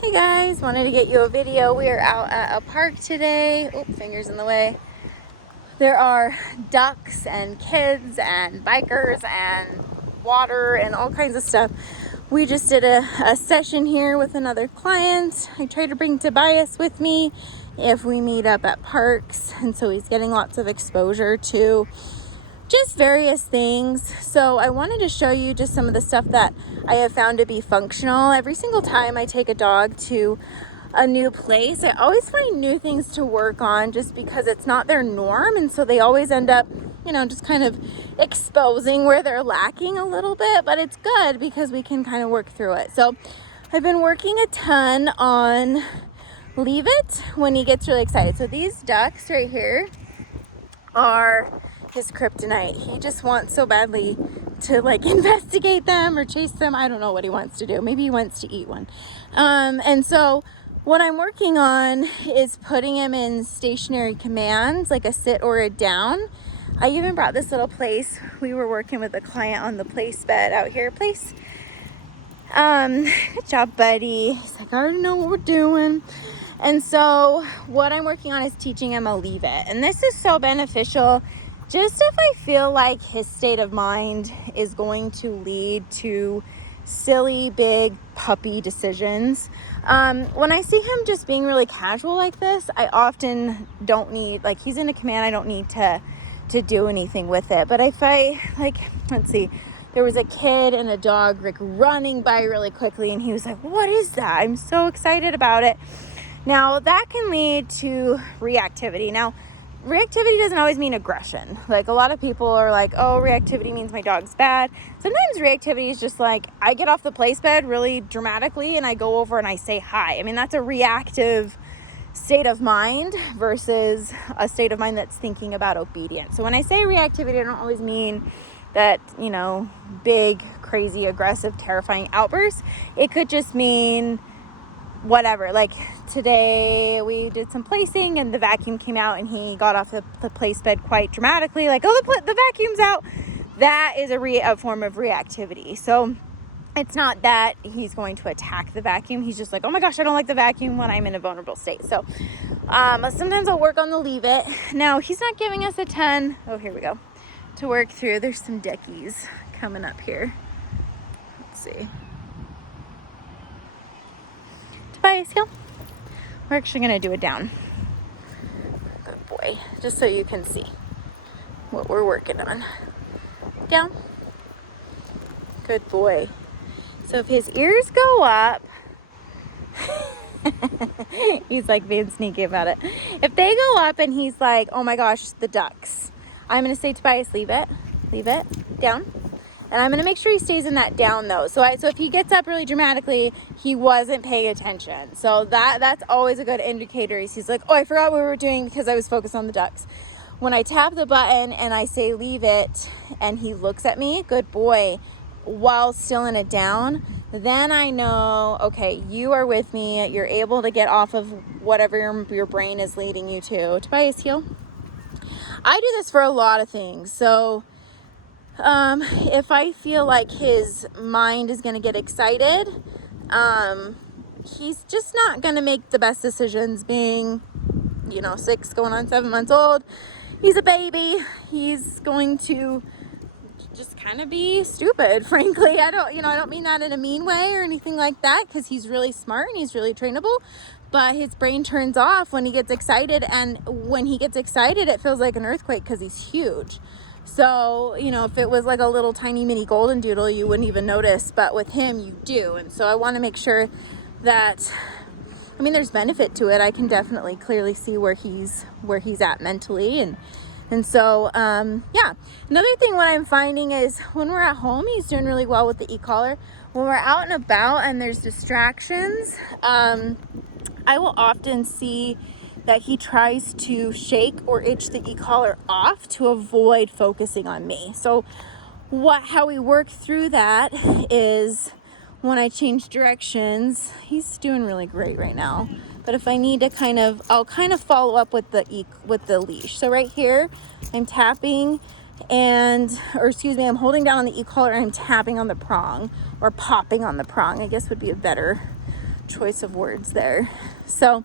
Hey guys, wanted to get you a video. We are out at a park today. Oop, fingers in the way. There are ducks and kids and bikers and water and all kinds of stuff. We just did a session here with another client. I try to bring Tobias with me if we meet up at parks, and so he's getting lots of exposure to just various things. So I wanted to show you just some of the stuff that I have found to be functional. Every single time I take a dog to a new place, I always find new things to work on just because it's not their norm, and so they always end up, just kind of exposing where they're lacking a little bit, but it's good because we can kind of work through it. So I've been working a ton on leave it when he gets really excited. So these ducks right here are his kryptonite. He just wants so badly to investigate them or chase them. I don't know what he wants to do. Maybe he wants to eat one. And so what I'm working on is putting him in stationary commands, like a sit or a down. I even brought this little place. We were working with a client on the place bed out here. Place. Good job, buddy. He's like, I already know what we're doing. And so what I'm working on is teaching him a leave it. And this is so beneficial just if I feel like his state of mind is going to lead to silly, big puppy decisions. When I see him just being really casual like this, I often don't need, he's in a command, I don't need to do anything with it. But if I, let's see, there was a kid and a dog running by really quickly, and he was like, what is that? I'm so excited about it. Now, that can lead to reactivity. Now, reactivity doesn't always mean aggression. A lot of people are like, oh, reactivity means my dog's bad. Sometimes reactivity is just I get off the place bed really dramatically and I go over and I say hi. I mean, that's a reactive state of mind versus a state of mind that's thinking about obedience. So when I say reactivity, I don't always mean that, big, crazy, aggressive, terrifying outbursts. It could just mean whatever. Today we did some placing and the vacuum came out and he got off the place bed quite dramatically, the vacuum's out. That is a form of reactivity. So it's not that he's going to attack the vacuum. He's just like, oh my gosh, I don't like the vacuum when I'm in a vulnerable state. So sometimes I'll work on the leave it. Now he's not giving us a ton. Oh, here we go. To work through. There's some dickies coming up here. Let's see. Tobias, heel. We're actually going to do it down. Good boy. Just so you can see what we're working on. Down. Good boy. So if his ears go up, he's being sneaky about it. If they go up and he's like, oh my gosh, the ducks, I'm going to say, Tobias, leave it, down. And I'm going to make sure he stays in that down though. So if he gets up really dramatically, he wasn't paying attention. So that's always a good indicator. He's like, oh, I forgot what we were doing because I was focused on the ducks. When I tap the button and I say leave it and he looks at me, good boy, while still in a down, then I know, okay, you are with me. You're able to get off of whatever your brain is leading you to. Tobias, heel. I do this for a lot of things. So if I feel like his mind is going to get excited, he's just not going to make the best decisions being, 6 going on 7 months old. He's a baby. He's going to just kind of be stupid, frankly. I don't mean that in a mean way or anything like that, because he's really smart and he's really trainable, but his brain turns off when he gets excited. And when he gets excited, it feels like an earthquake because he's huge. So, if it was like a little tiny mini golden doodle, you wouldn't even notice, but with him, you do. And so I want to make sure that, there's benefit to it. I can definitely clearly see where he's at mentally. And so, yeah. Another thing, what I'm finding is when we're at home, he's doing really well with the e-collar. When we're out and about and there's distractions, I will often see that he tries to shake or itch the e-collar off to avoid focusing on me. So how we work through that is when I change directions, he's doing really great right now. But if I need to I'll follow up with the leash. So right here, I'm tapping I'm holding down on the e-collar and I'm tapping on the prong, or popping on the prong, I guess would be a better choice of words there. So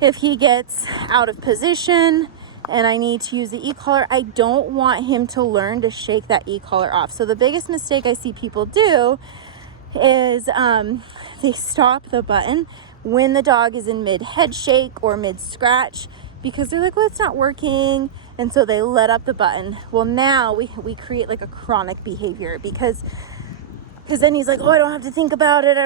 if he gets out of position and I need to use the e-collar, I don't want him to learn to shake that e-collar off. So the biggest mistake I see people do is they stop the button when the dog is in mid head shake or mid scratch, because they're like, well, it's not working. And so they let up the button. Well, now we create like a chronic behavior, because then he's like, oh, I don't have to think about it.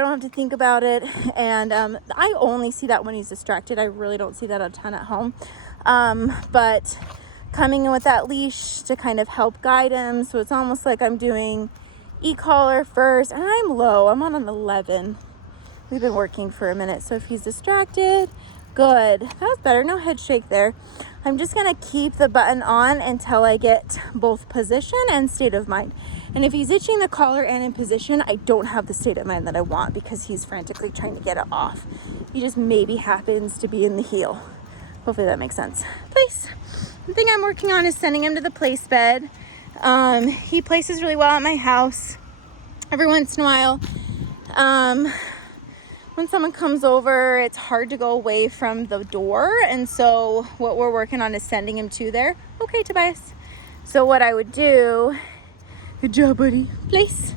And I only see that when he's distracted. I really don't see that a ton at home. But coming in with that leash to kind of help guide him. So it's almost like I'm doing e-collar first, and I'm low. I'm on an 11. We've been working for a minute. So if he's distracted, good. That was better. No head shake there. I'm just going to keep the button on until I get both position and state of mind. And if he's itching the collar and in position, I don't have the state of mind that I want, because he's frantically trying to get it off. He just maybe happens to be in the heel. Hopefully that makes sense. Place. The thing I'm working on is sending him to the place bed. He places really well at my house. Every once in a while, when someone comes over, it's hard to go away from the door. And so what we're working on is sending him to there. Okay, Tobias. So what I would do, good job, buddy, place,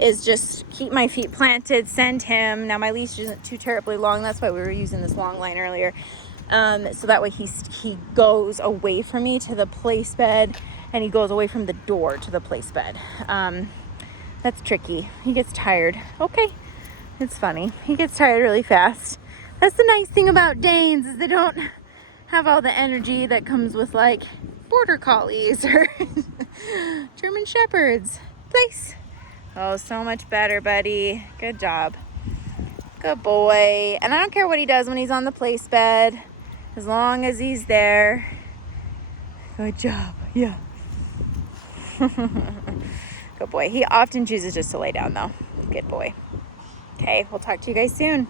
is just keep my feet planted, send him. Now my leash isn't too terribly long. That's why we were using this long line earlier. So that way he goes away from me to the place bed, and he goes away from the door to the place bed. That's tricky. He gets tired. Okay. It's funny. He gets tired really fast. That's the nice thing about Danes, is they don't have all the energy that comes with like border collies or German shepherds. Place. Oh, so much better, buddy. Good job. Good boy. And I don't care what he does when he's on the place bed, as long as he's there. Good job. Yeah. Good boy. He often chooses just to lay down though. Good boy. Okay, we'll talk to you guys soon.